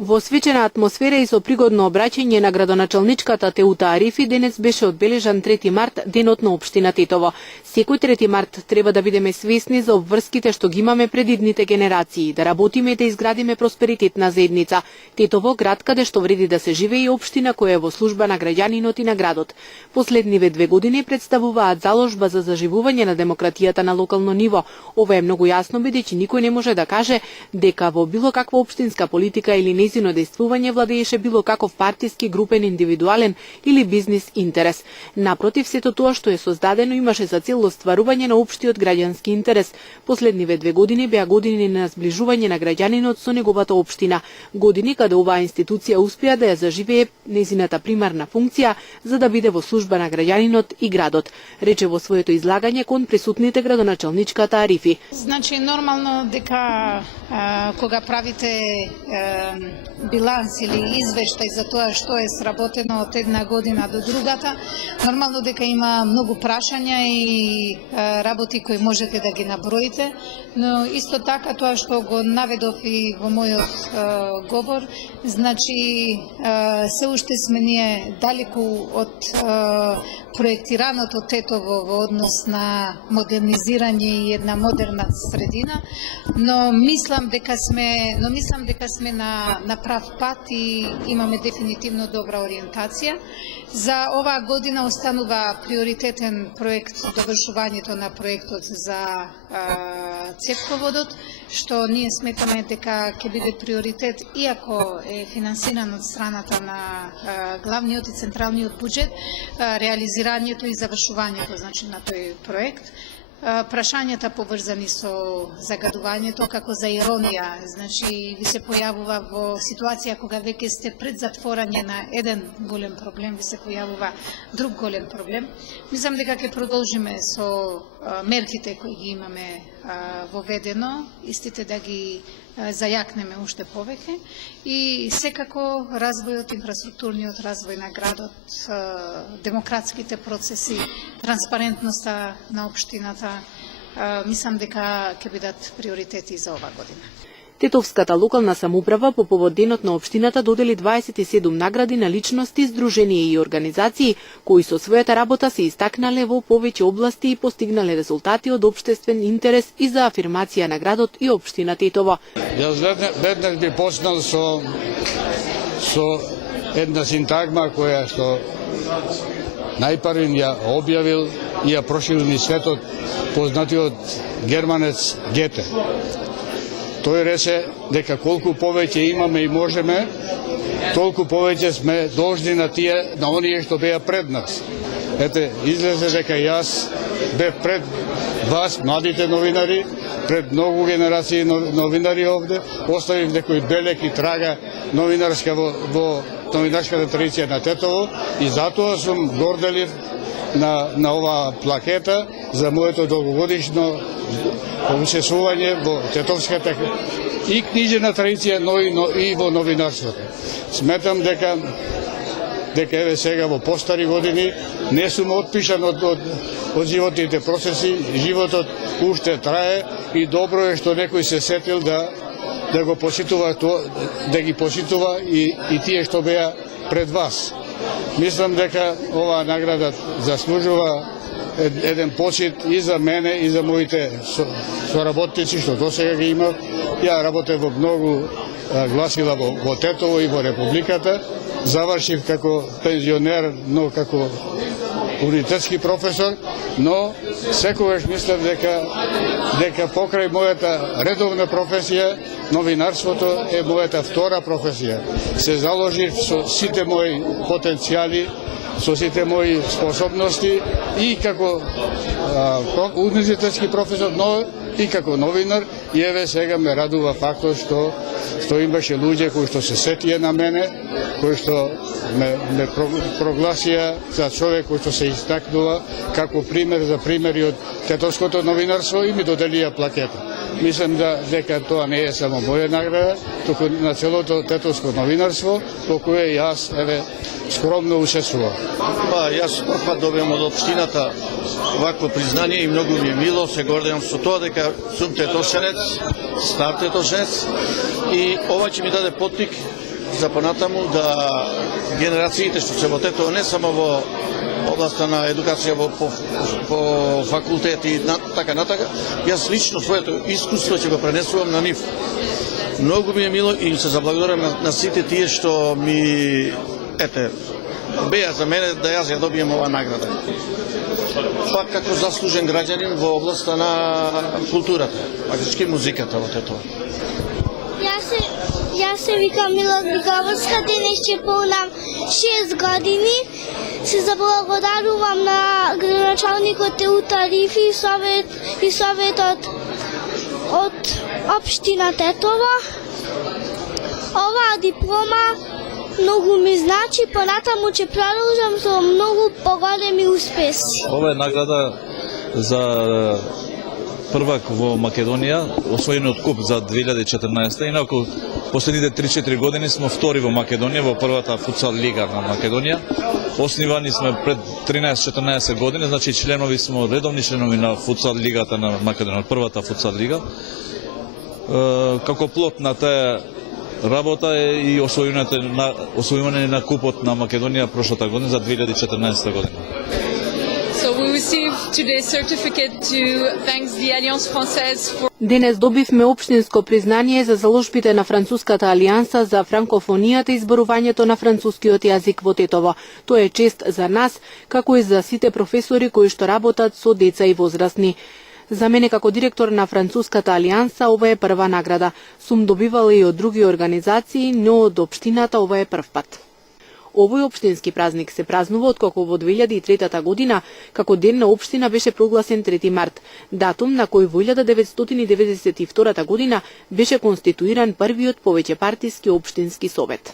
Во свечена атмосфера и со пригодно обраќање на градоначалничката Теута Арифи денес беше одбележан 3 март, денот на општина Тетово. Секој 3 март треба да бидеме свесни за обврските што ги имаме пред идните генерации, да работиме и да изградиме просперитетна заедница. Тетово, град каде што вреди да се живее, и општина која е во служба на граѓанинот и на градот. Последниве 2 години представуваат заложба за заживување на демократијата на локално ниво. Ова е многу јасно бидејќи никој не може да каже дека во било каква општинска политика или нејзино действување владееше било каков партиски, групен, индивидуален или бизнис интерес. Напротив, сето тоа што е создадено имаше за цел остварување на општиот граѓански интерес. Последниве 2 години беа години на зближување на граѓанинот со неговата општина. Години каде оваа институција успеа да ја заживее нејзината примарна функција за да биде во служба на граѓанинот и градот, рече во своето излагање кон присутните градоначалничката Арифи. Значи нормално дека кога правите биланс или извештај за тоа што е сработено од една година до другата, нормално дека има многу прашања и работи кои можете да ги наброите, но исто така тоа што го наведов и во мојот говор, значи се уште сме ние далеку од проектираното Тетово во однос на модернизирање и една модерна средина, но мислам дека сме на прав пат и имаме дефинитивно добра ориентација. За оваа година останува приоритетен проект довршувањето на проектот за цевководот, што ние сметаме дека ќе биде приоритет, иако е финансиран од страната на главниот и централниот буџет, реализирањето и завршувањето, значи, на тој проект. Прашањата поврзани со загадувањето, како за иронија, значи ви се појавува во ситуација кога веќе сте пред затворање на еден голем проблем, ви се појавува друг голем проблем. Мислам дека ќе продолжиме со мерките кои ги имаме воведено, истите да ги зајакнеме уште повеќе и секако развојот, инфраструктурниот развој на градот, демократските процеси, транспарентноста на општината, мислам дека ќе бидат приоритети за оваа година. Тетовската локална самоуправа по повод денот на општината додели 27 награди на личности, здруженија и организации кои со својата работа се истакнале во повеќе области и постигнале резултати од општествен интерес и за афирмација на градот и општина Тетово. Јас веднаш би почнал со една синтагма која што најпрвин ја објавил и ја проширил низ светот познатиот германец Гете. Тој рече дека колку повеќе имаме и можеме, толку повеќе сме должни на оние што беа пред нас. Ете, излезе дека јас бев пред вас, младите новинари, пред многу генерации новинари овде, оставив некој белек и трага новинарска во новинарската традиција на Тетово и затоа сум горделив на оваа плакета за моето долгогодишно учествување во тетовската и книжена традиција, но и во новинарството. Сметам дека еве сега во постари години не сум отпишан од животните процеси, животот уште трае и добро е што некој се сетил да го почитува да ги почитува и тие што беа пред вас. Мислам дека оваа награда заслужува еден почит и за мене и за моите соработници што досега ги имав. Ја работев во многу гласила во Тетово и во Републиката. Завршив како пензионер, но како универзитетски професор, но секогаш мислам дека покрај мојата редовна професија, новинарството е мојата втора професија. Се заложив со сите мои потенцијали, со сите мои способности и како универзитетски професор, но и како новинар. И еве сега ме радува фактот што имаше луѓе кои што се сетија на мене, кои што ме прогласија за човек кој што се истакнува како пример за примери од тетовското новинарство и ми доделија плакета. Мислам дека тоа не е само моја награда, туку на целото тетовско новинарство, во кое јас скромно учествувам. Јас првпат добиам од општината вакво признание и многу ми е мило, се гордеам со тоа дека сум тетовшенец, стар тетовшенец и ова ќе ми даде поттик за понатаму да генерациите што се во Тетово, не само во областа на едукација по факултети и така натака, јас лично своето искуство ќе го пренесувам на нив. Многу ми е мило и се заблагодарам на сите тие што ми беа за мене да јас ја добием оваа награда. Пак како заслужен граѓанин во областа на културата, фактички музиката во Тетово. Јас се викам Мила Григорска, денес ќе полнам 6 години. Се заблагодарувам на градоначалникот Теута Рифи и советот од општина Тетово. Оваа диплома многу ми значи, понатаму ќе продолжам со многу поголеми успеси. Ова е награда за првак во Македонија, освоениот куп за 2014. Инаку последните 3-4 години сме втори во Македонија, во првата футсал лига на Македонија. Основани сме пред 13-14 години, значи членови сме, редовни членови на футсал лигата на Македонија, првата футсал лига. Како плод на таа работа е и освојување на купот на Македонија прошлата година за 2014 година. So we received today's certificate to thank the Alliance Française for... Денес добивме општинско признание за заложбите на Француската алијанса за франкофонијата и зборувањето на францускиот јазик во Тетово. Тоа е чест за нас, како и за сите професори кои што работат со деца и возрастни. За мене како директор на Француската алијанса ова е прва награда. Сум добивала и од други организации, но од општината ова е прв пат. Овој општински празник се празнува откако во 2003 година, како ден на општина беше прогласен 3 март, датум на кој во 1992 година беше конституиран првиот повеќепартиски општински совет.